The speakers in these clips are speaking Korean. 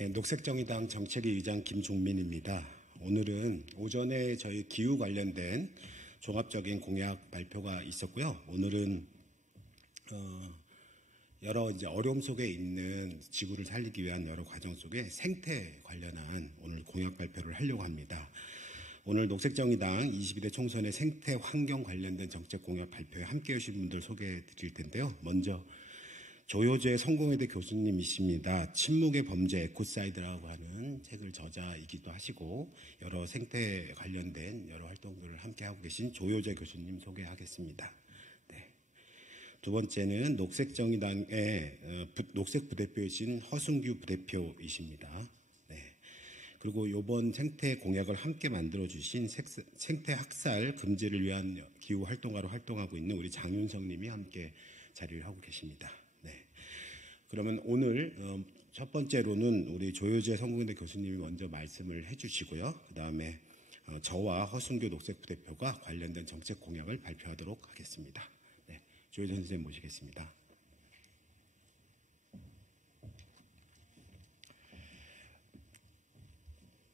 네, 녹색정의당 정책위 의장 김종민입니다. 오늘은 오전에 저희 기후 관련된 종합적인 공약 발표가 있었고요. 오늘은 여러 어려움 속에 있는 지구를 살리기 위한 여러 과정 속에 생태 관련한 오늘 공약 발표를 하려고 합니다. 오늘 녹색정의당 22대 총선의 생태 환경 관련된 정책 공약 발표에 함께해 주신 분들 소개해 드릴 텐데요. 먼저 조효재 성공회대 교수님이십니다. 침묵의 범죄 에코사이드라고 하는 책을 저자이기도 하시고 여러 생태 관련된 여러 활동들을 함께하고 계신 조효재 교수님 소개하겠습니다. 네. 두 번째는 녹색정의당의 녹색 부대표이신 허순규 부대표이십니다. 네. 그리고 이번 생태 공약을 함께 만들어주신 생태 학살 금지를 위한 기후 활동가로 활동하고 있는 우리 장윤성 님이 함께 자리를 하고 계십니다. 네. 그러면 오늘 첫 번째로는 우리 조효재 성공회대 교수님이 먼저 말씀을 해주시고요. 그 다음에 저와 허순규 녹색부대표가 관련된 정책 공약을 발표하도록 하겠습니다. 네. 조효재 선생님 모시겠습니다.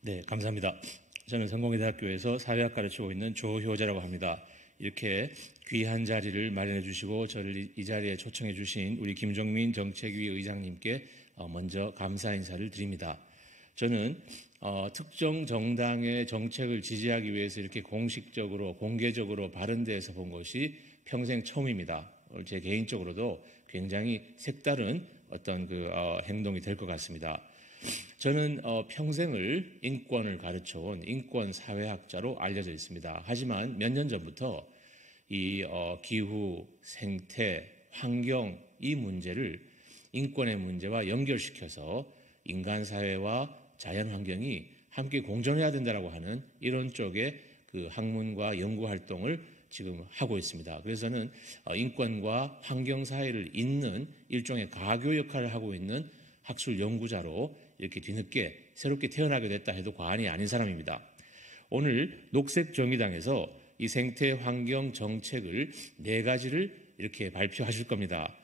네, 감사합니다. 저는 성공회대학교에서 사회학 가르치고 있는 조효재라고 합니다. 이렇게 귀한 자리를 마련해 주시고 저를 이 자리에 초청해 주신 우리 김종민 정책위 의장님께 먼저 감사 인사를 드립니다. 저는 특정 정당의 정책을 지지하기 위해서 이렇게 공식적으로 공개적으로 바른 데에서 본 것이 평생 처음입니다. 제 개인적으로도 굉장히 색다른 어떤 행동이 될 것 같습니다. 저는 평생을 인권을 가르쳐온 인권사회학자로 알려져 있습니다. 하지만 몇 년 전부터 이 기후, 생태, 환경 이 문제를 인권의 문제와 연결시켜서 인간사회와 자연환경이 함께 공존해야 된다고 하는 이런 쪽의 그 학문과 연구활동을 지금 하고 있습니다. 그래서 저는 인권과 환경사회를 잇는 일종의 가교 역할을 하고 있는 학술 연구자로 이렇게 뒤늦게 새롭게 태어나게 됐다 해도 과언이 아닌 사람입니다. 오늘 녹색정의당에서 이 생태 환경 정책을 4가지를 이렇게 발표하실 겁니다.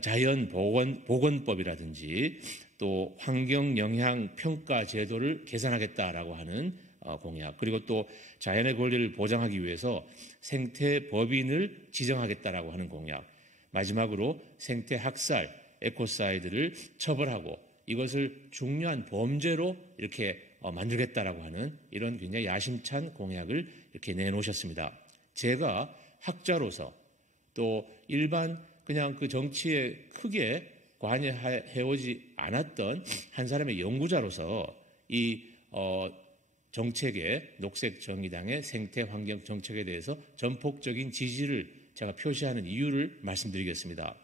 자연보건법이라든지 또 환경영향평가 제도를 개선하겠다라고 하는 공약, 그리고 또 자연의 권리를 보장하기 위해서 생태법인을 지정하겠다라고 하는 공약, 마지막으로 생태학살, 에코사이드를 처벌하고 이것을 중요한 범죄로 이렇게 만들겠다라고 하는 이런 굉장히 야심찬 공약을 이렇게 내놓으셨습니다. 제가 학자로서 또 일반 그냥 그 정치에 크게 관여해오지 않았던 한 사람의 연구자로서 이 정책의 녹색정의당의 생태환경 정책에 대해서 전폭적인 지지를 제가 표시하는 이유를 말씀드리겠습니다.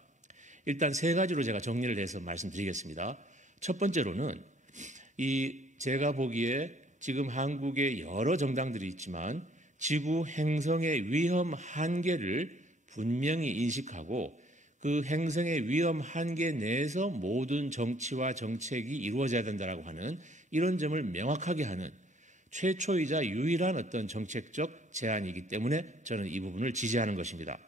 일단 3가지로 제가 정리를 해서 말씀드리겠습니다. 첫 번째로는 제가 보기에 지금 한국에 여러 정당들이 있지만 지구 행성의 위험 한계를 분명히 인식하고 그 행성의 위험 한계 내에서 모든 정치와 정책이 이루어져야 된다고 하는 이런 점을 명확하게 하는 최초이자 유일한 어떤 정책적 제안이기 때문에 저는 이 부분을 지지하는 것입니다.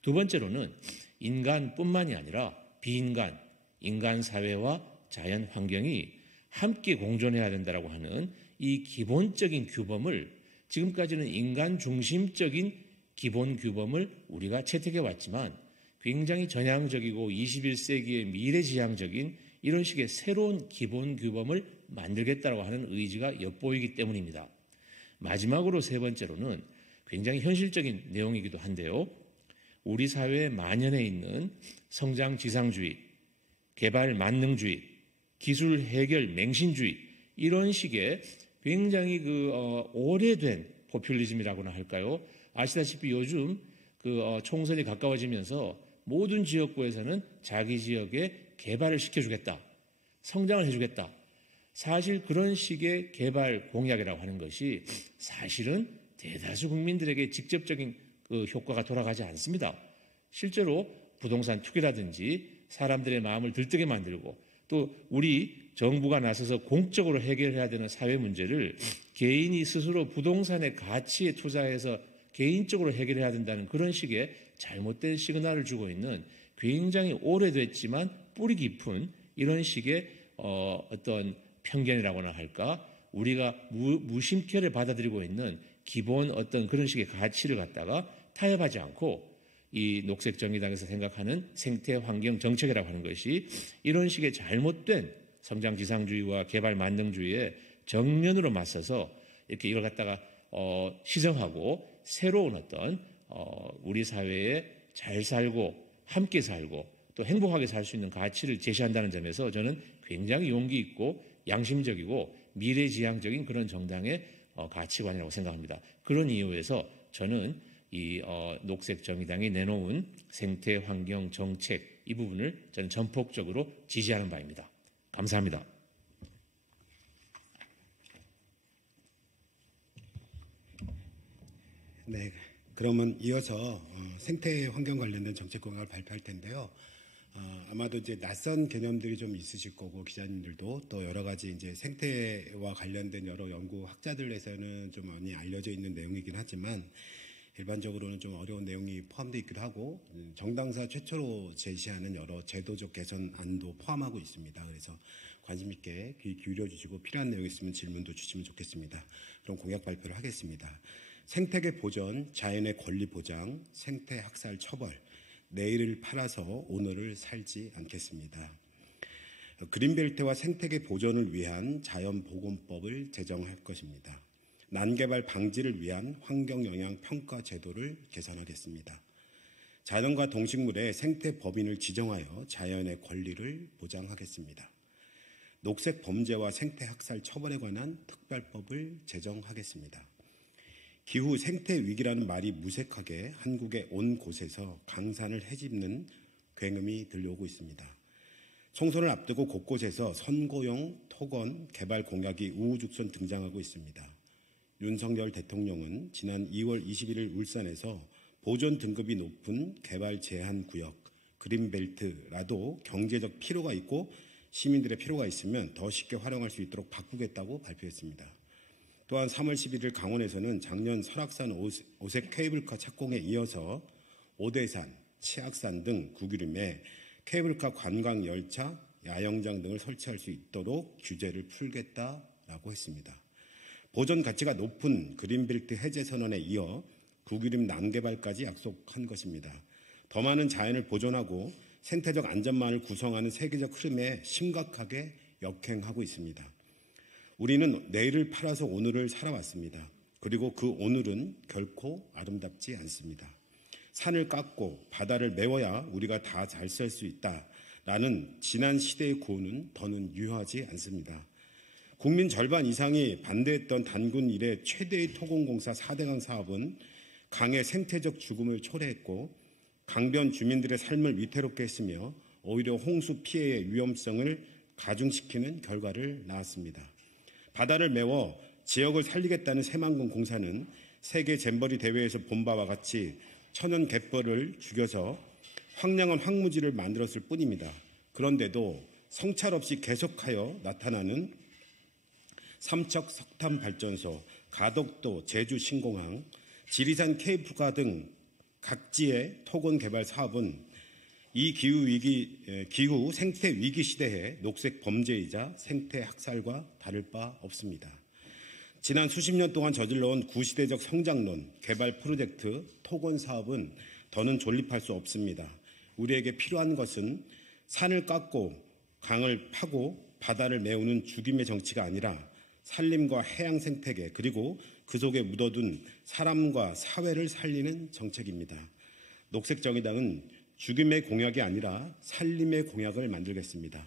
두 번째로는 인간뿐만이 아니라 비인간, 인간사회와 자연환경이 함께 공존해야 된다고 하는 이 기본적인 규범을 지금까지는 인간 중심적인 기본 규범을 우리가 채택해 왔지만 굉장히 전향적이고 21세기의 미래지향적인 이런 식의 새로운 기본 규범을 만들겠다고 하는 의지가 엿보이기 때문입니다. 마지막으로 3번째로는 굉장히 현실적인 내용이기도 한데요. 우리 사회에 만연해 있는 성장 지상주의, 개발 만능주의, 기술 해결 맹신주의 이런 식의 굉장히 오래된 포퓰리즘이라고나 할까요? 아시다시피 요즘 총선이 가까워지면서 모든 지역구에서는 자기 지역에 개발을 시켜주겠다, 성장을 해주겠다. 사실 그런 식의 개발 공약이라고 하는 것이 사실은 대다수 국민들에게 직접적인 효과가 돌아가지 않습니다. 실제로 부동산 투기라든지 사람들의 마음을 들뜨게 만들고 또 우리 정부가 나서서 공적으로 해결해야 되는 사회 문제를 개인이 스스로 부동산의 가치에 투자해서 개인적으로 해결해야 된다는 그런 식의 잘못된 시그널을 주고 있는 굉장히 오래됐지만 뿌리 깊은 이런 식의 어떤 편견이라고나 할까, 우리가 무심결에 받아들이고 있는 기본 어떤 그런 식의 가치를 갖다가 타협하지 않고 이 녹색정의당에서 생각하는 생태환경 정책이라고 하는 것이 이런 식의 잘못된 성장지상주의와 개발만능주의에 정면으로 맞서서 이렇게 이걸 갖다가 시정하고 새로운 어떤 우리 사회에 잘 살고 함께 살고 또 행복하게 살 수 있는 가치를 제시한다는 점에서 저는 굉장히 용기 있고 양심적이고 미래지향적인 그런 정당의 가치관이라고 생각합니다. 그런 이유에서 저는 이 녹색정의당이 내놓은 생태환경 정책 이 부분을 저는 전폭적으로 지지하는 바입니다. 감사합니다. 네, 그러면 이어서 생태환경 관련된 정책 공약을 발표할 텐데요. 아마도 이제 낯선 개념들이 좀 있으실 거고 기자님들도 또 여러 가지 이제 생태와 관련된 여러 연구 학자들에서는 좀 많이 알려져 있는 내용이긴 하지만 일반적으로는 좀 어려운 내용이 포함되어 있기도 하고 정당사 최초로 제시하는 여러 제도적 개선안도 포함하고 있습니다. 그래서 관심 있게 귀 기울여 주시고 필요한 내용 있으면 질문도 주시면 좋겠습니다. 그럼 공약 발표를 하겠습니다. 생태계 보전, 자연의 권리 보장, 생태 학살 처벌, 내일을 팔아서 오늘을 살지 않겠습니다. 그린벨트와 생태계 보전을 위한 자연보건법을 제정할 것입니다. 난개발 방지를 위한 환경영향평가 제도를 개선하겠습니다. 자연과 동식물의 생태법인을 지정하여 자연의 권리를 보장하겠습니다. 녹색 범죄와 생태학살 처벌에 관한 특별법을 제정하겠습니다. 기후 생태위기라는 말이 무색하게 한국의 온 곳에서 강산을 헤집는 굉음이 들려오고 있습니다. 총선을 앞두고 곳곳에서 선거용 토건 개발 공약이 우후죽순 등장하고 있습니다. 윤석열 대통령은 지난 2월 21일 울산에서 보존 등급이 높은 개발 제한 구역 그린벨트라도 경제적 필요가 있고 시민들의 필요가 있으면 더 쉽게 활용할 수 있도록 바꾸겠다고 발표했습니다. 또한 3월 11일 강원에서는 작년 설악산 오색 케이블카 착공에 이어서 오대산, 치악산 등 구기름에 케이블카 관광 열차, 야영장 등을 설치할 수 있도록 규제를 풀겠다라고 했습니다. 보존 가치가 높은 그린벨트 해제 선언에 이어 구기름 난개발까지 약속한 것입니다. 더 많은 자연을 보존하고 생태적 안전망을 구성하는 세계적 흐름에 심각하게 역행하고 있습니다. 우리는 내일을 팔아서 오늘을 살아왔습니다. 그리고 그 오늘은 결코 아름답지 않습니다. 산을 깎고 바다를 메워야 우리가 다 잘 살 수 있다라는 지난 시대의 구호는 더는 유효하지 않습니다. 국민 절반 이상이 반대했던 단군 이래 최대의 토건공사 4대강 사업은 강의 생태적 죽음을 초래했고 강변 주민들의 삶을 위태롭게 했으며 오히려 홍수 피해의 위험성을 가중시키는 결과를 낳았습니다. 바다를 메워 지역을 살리겠다는 새만금 공사는 세계 잼버리 대회에서 본 바와 같이 천연 갯벌을 죽여서 황량한 황무지를 만들었을 뿐입니다. 그런데도 성찰 없이 계속하여 나타나는 삼척 석탄 발전소, 가덕도 제주 신공항, 지리산 케이프카 등 각지의 토건 개발 사업은 이 기후 생태 위기 시대의 녹색 범죄이자 생태 학살과 다를 바 없습니다. 지난 수십 년 동안 저질러온 구시대적 성장론, 개발 프로젝트, 토건 사업은 더는 존립할 수 없습니다. 우리에게 필요한 것은 산을 깎고 강을 파고 바다를 메우는 죽임의 정치가 아니라 산림과 해양 생태계 그리고 그 속에 묻어둔 사람과 사회를 살리는 정책입니다. 녹색정의당은 죽임의 공약이 아니라 살림의 공약을 만들겠습니다.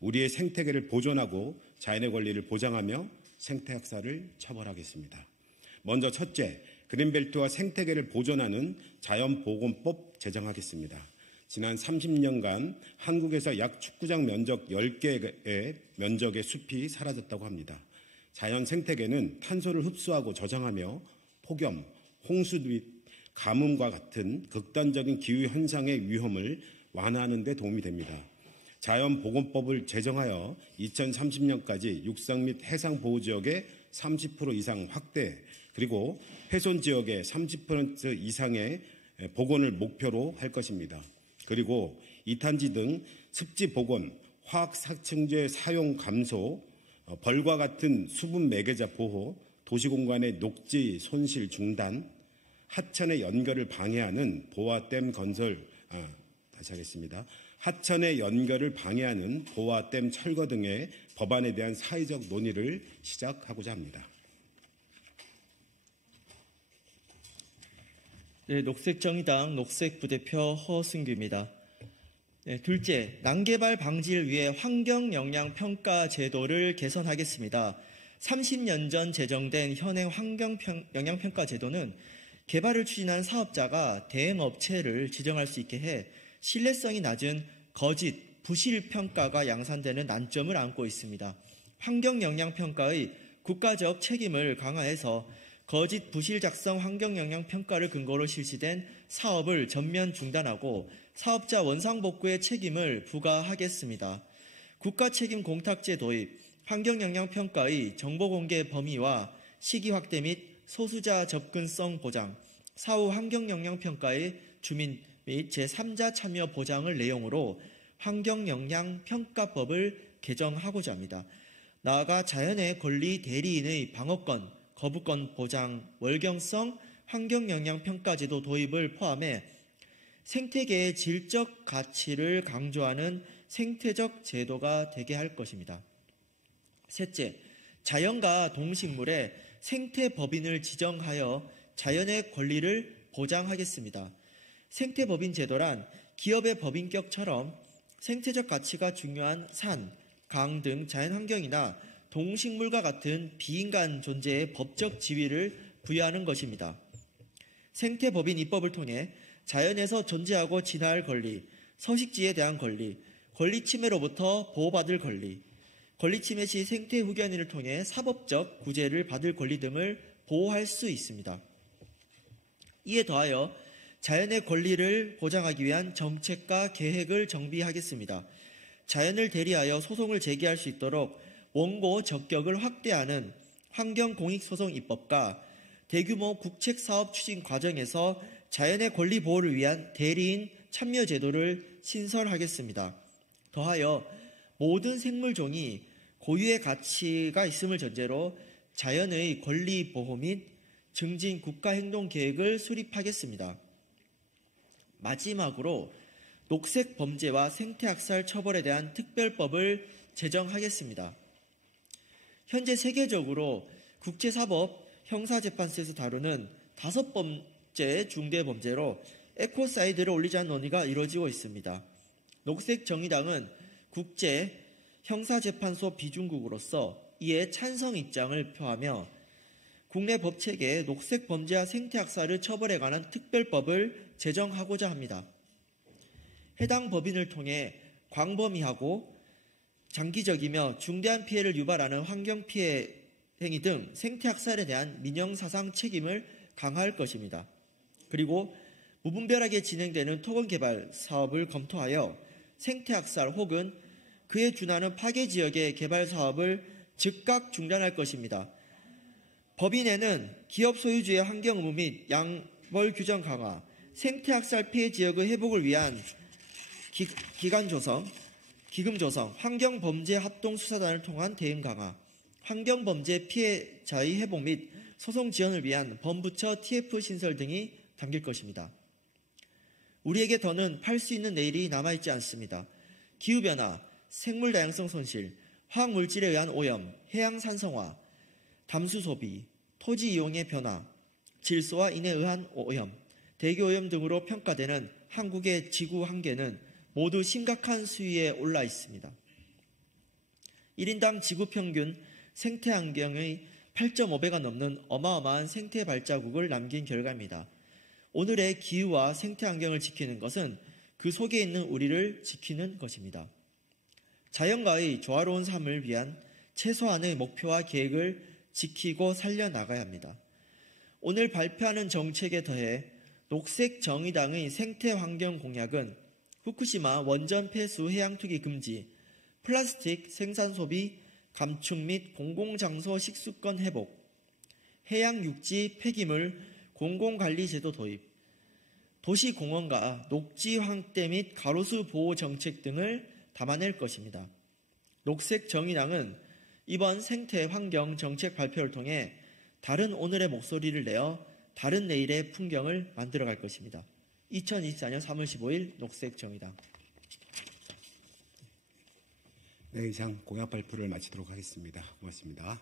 우리의 생태계를 보존하고 자연의 권리를 보장하며 생태학살을 처벌하겠습니다. 먼저 첫째, 그린벨트와 생태계를 보존하는 자연보건법 제정하겠습니다. 지난 30년간 한국에서 약 축구장 면적 10개의 면적의 숲이 사라졌다고 합니다. 자연 생태계는 탄소를 흡수하고 저장하며 폭염, 홍수 및 가뭄과 같은 극단적인 기후현상의 위험을 완화하는 데 도움이 됩니다. 자연보건법을 제정하여 2030년까지 육상 및 해상 보호지역의 30% 이상 확대 그리고 훼손지역의 30% 이상의 복원을 목표로 할 것입니다. 그리고 이탄지 등 습지 복원, 화학殺虫제 사용 감소, 벌과 같은 수분 매개자 보호, 도시공간의 녹지 손실 중단, 하천의 연결을 방해하는 보화댐 건설, 다시 하겠습니다. 하천의 연결을 방해하는 보화댐 철거 등의 법안에 대한 사회적 논의를 시작하고자 합니다. 네, 녹색정의당 녹색부대표 허승규입니다. 네, 둘째, 난개발 방지를 위해 환경영향평가 제도를 개선하겠습니다. 30년 전 제정된 현행 환경영향평가 제도는 개발을 추진한 사업자가 대행업체를 지정할 수 있게 해 신뢰성이 낮은 거짓, 부실 평가가 양산되는 난점을 안고 있습니다. 환경영향평가의 국가적 책임을 강화해서 거짓, 부실 작성 환경영향평가를 근거로 실시된 사업을 전면 중단하고 사업자 원상복구의 책임을 부과하겠습니다. 국가책임 공탁제 도입, 환경영향평가의 정보공개 범위와 시기 확대 및 소수자 접근성 보장, 사후 환경영향평가의 주민 및 제3자 참여 보장을 내용으로 환경영향평가법을 개정하고자 합니다. 나아가 자연의 권리 대리인의 방어권, 거부권 보장, 월경성 환경영향평가제도 도입을 포함해 생태계의 질적 가치를 강조하는 생태적 제도가 되게 할 것입니다. 셋째, 자연과 동식물의 생태법인을 지정하여 자연의 권리를 보장하겠습니다. 생태법인 제도란 기업의 법인격처럼 생태적 가치가 중요한 산, 강 등 자연환경이나 동식물과 같은 비인간 존재의 법적 지위를 부여하는 것입니다. 생태법인 입법을 통해 자연에서 존재하고 진화할 권리, 서식지에 대한 권리, 권리 침해로부터 보호받을 권리, 권리 침해 시 생태 후견인을 통해 사법적 구제를 받을 권리 등을 보호할 수 있습니다. 이에 더하여 자연의 권리를 보장하기 위한 정책과 계획을 정비하겠습니다. 자연을 대리하여 소송을 제기할 수 있도록 원고 적격을 확대하는 환경공익소송 입법과 대규모 국책사업 추진 과정에서 자연의 권리 보호를 위한 대리인 참여 제도를 신설하겠습니다. 더하여 모든 생물종이 고유의 가치가 있음을 전제로 자연의 권리 보호 및 증진 국가행동계획을 수립하겠습니다. 마지막으로 녹색 범죄와 생태학살 처벌에 대한 특별법을 제정하겠습니다. 현재 세계적으로 국제사법 형사재판소에서 다루는 5번째 중대범죄로 에코사이드를 올리자는 논의가 이루어지고 있습니다. 녹색정의당은 국제 형사재판소 비준국으로서 이에 찬성 입장을 표하며 국내 법체계에 녹색 범죄와 생태학살을 처벌에 관한 특별법을 제정하고자 합니다. 해당 법인을 통해 광범위하고 장기적이며 중대한 피해를 유발하는 환경피해 행위 등 생태학살에 대한 민형사상 책임을 강화할 것입니다. 그리고 무분별하게 진행되는 토건개발 사업을 검토하여 생태학살 혹은 그에 준하는 파괴지역의 개발 사업을 즉각 중단할 것입니다. 법인에는 기업 소유주의 환경 의무 및 양벌 규정 강화, 생태학살 피해 지역의 회복을 위한 기금 조성, 환경범죄 합동수사단을 통한 대응 강화, 환경범죄 피해자의 회복 및 소송 지원을 위한 범부처 TF 신설 등이 담길 것입니다. 우리에게 더는 팔 수 있는 내일이 남아있지 않습니다. 기후변화, 생물다양성 손실, 화학물질에 의한 오염, 해양 산성화, 담수 소비, 토지 이용의 변화, 질소와 인에 의한 오염, 대기오염 등으로 평가되는 한국의 지구 한계는 모두 심각한 수위에 올라 있습니다. 1인당 지구 평균 생태 환경의 8.5배가 넘는 어마어마한 생태 발자국을 남긴 결과입니다. 오늘의 기후와 생태 환경을 지키는 것은 그 속에 있는 우리를 지키는 것입니다. 자연과의 조화로운 삶을 위한 최소한의 목표와 계획을 지키고 살려나가야 합니다. 오늘 발표하는 정책에 더해 녹색정의당의 생태환경 공약은 후쿠시마 원전 폐수 해양 투기 금지, 플라스틱 생산 소비 감축 및 공공장소 식수권 회복, 해양 육지 폐기물 공공관리제도 도입, 도시공원과 녹지 확대 및 가로수 보호 정책 등을 담아낼 것입니다. 녹색 정의당은 이번 생태 환경 정책 발표를 통해 다른 오늘의 목소리를 내어 다른 내일의 풍경을 만들어갈 것입니다. 2024년 3월 15일 녹색 정의당. 네, 이상 공약 발표를 마치도록 하겠습니다. 고맙습니다.